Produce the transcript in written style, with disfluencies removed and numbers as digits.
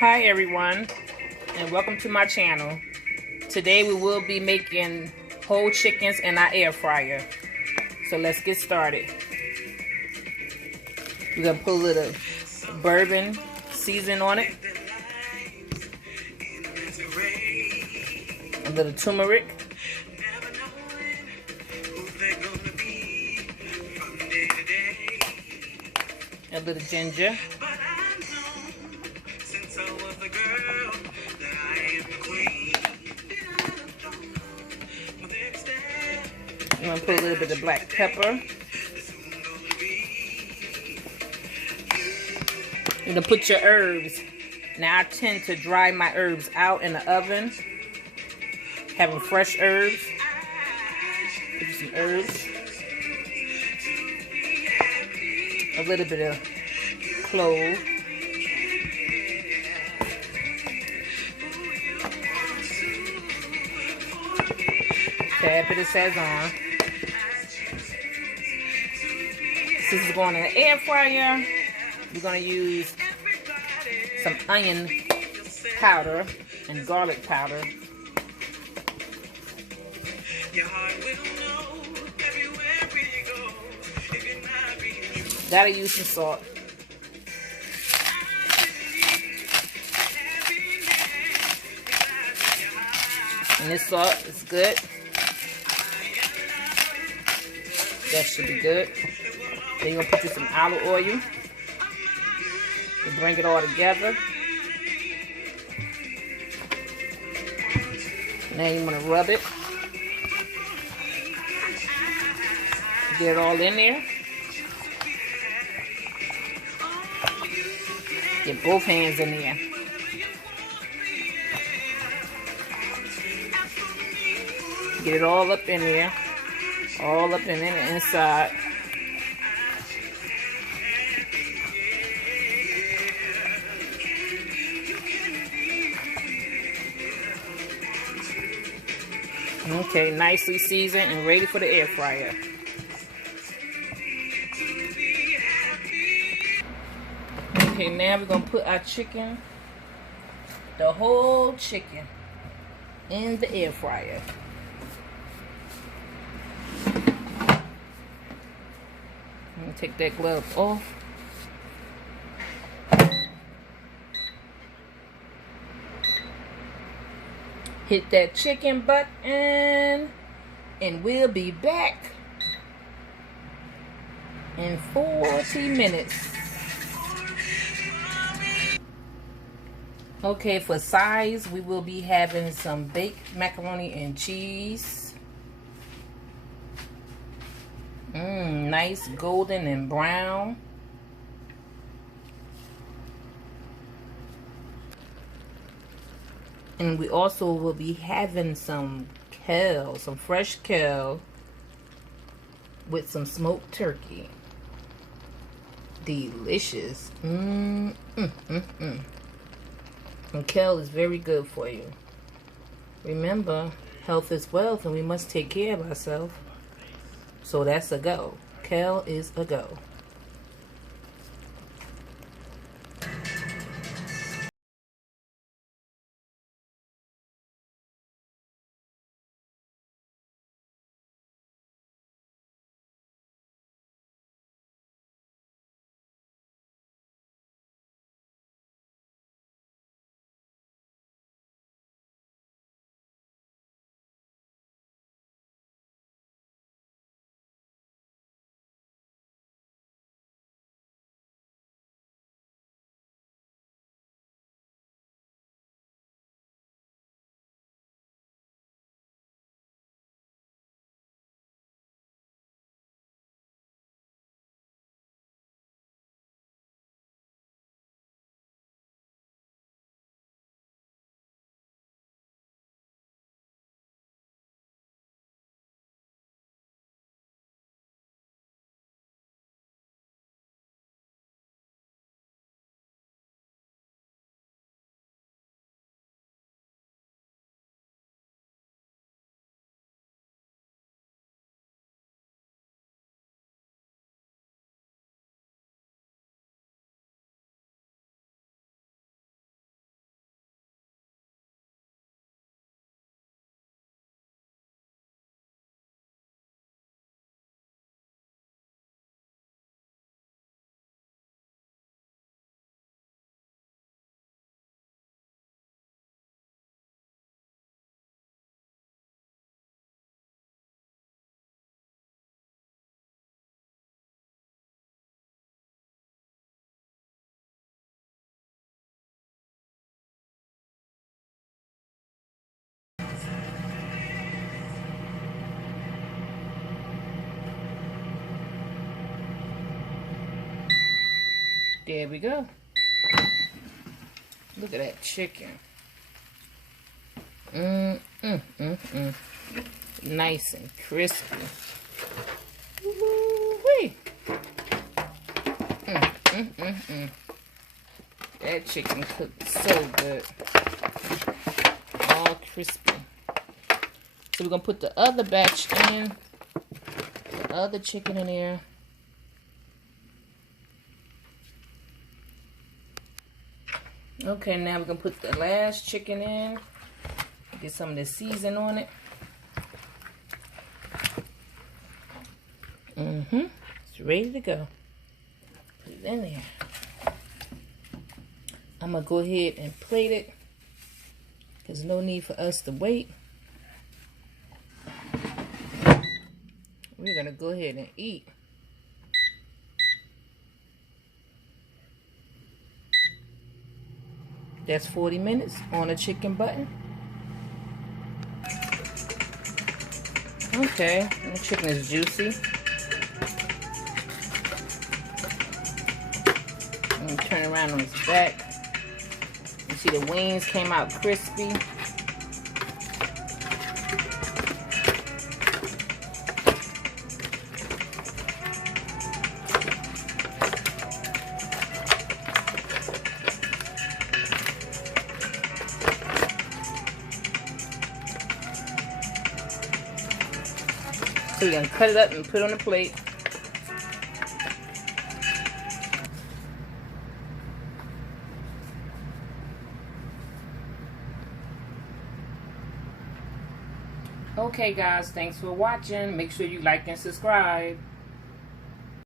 Hi everyone, and welcome to my channel. Today we will be making whole chickens in our air fryer. So let's get started. We're gonna put a little bourbon seasoning on it, a little turmeric, a little ginger, I'm gonna put a little bit of black pepper. You're gonna put your herbs. Now I tend to dry my herbs out in the oven. Having fresh herbs. Put some herbs. A little bit of clove. Tad bit of Sazon. This is going in the air fryer. We're going to use some onion powder and garlic powder. Gotta use some salt. And this salt is good. That should be good. Then you're gonna put you some olive oil to bring it all together. Now you want to rub it. Get it all in there. Get both hands in there. Get it all up in there. All up in the inside. Okay, nicely seasoned and ready for the air fryer. Okay, now we're gonna put our chicken, the whole chicken, in the air fryer. I'm gonna take that glove off. Hit that chicken button, and we'll be back in 40 minutes. Okay, for size, we will be having some baked macaroni and cheese. Nice golden and brown. And we also will be having some kale, some fresh kale with some smoked turkey. Delicious. And kale is very good for you. Remember, health is wealth and we must take care of ourselves. So that's a go. Kale is a go. There we go. Look at that chicken. Nice and crispy. Woo-wee. That chicken cooked so good. All crispy. So we're going to put the other batch in. The other chicken in there. Okay, now we're going to put the last chicken in. Get some of the season on it. It's ready to go. Put it in there. I'm going to go ahead and plate it. There's no need for us to wait. We're going to go ahead and eat. That's 40 minutes on a chicken button. Okay, the chicken is juicy. And turn around on its back. You see the wings came out crispy. So we're going to cut it up and put it on the plate. Okay guys, thanks for watching. Make sure you like and subscribe.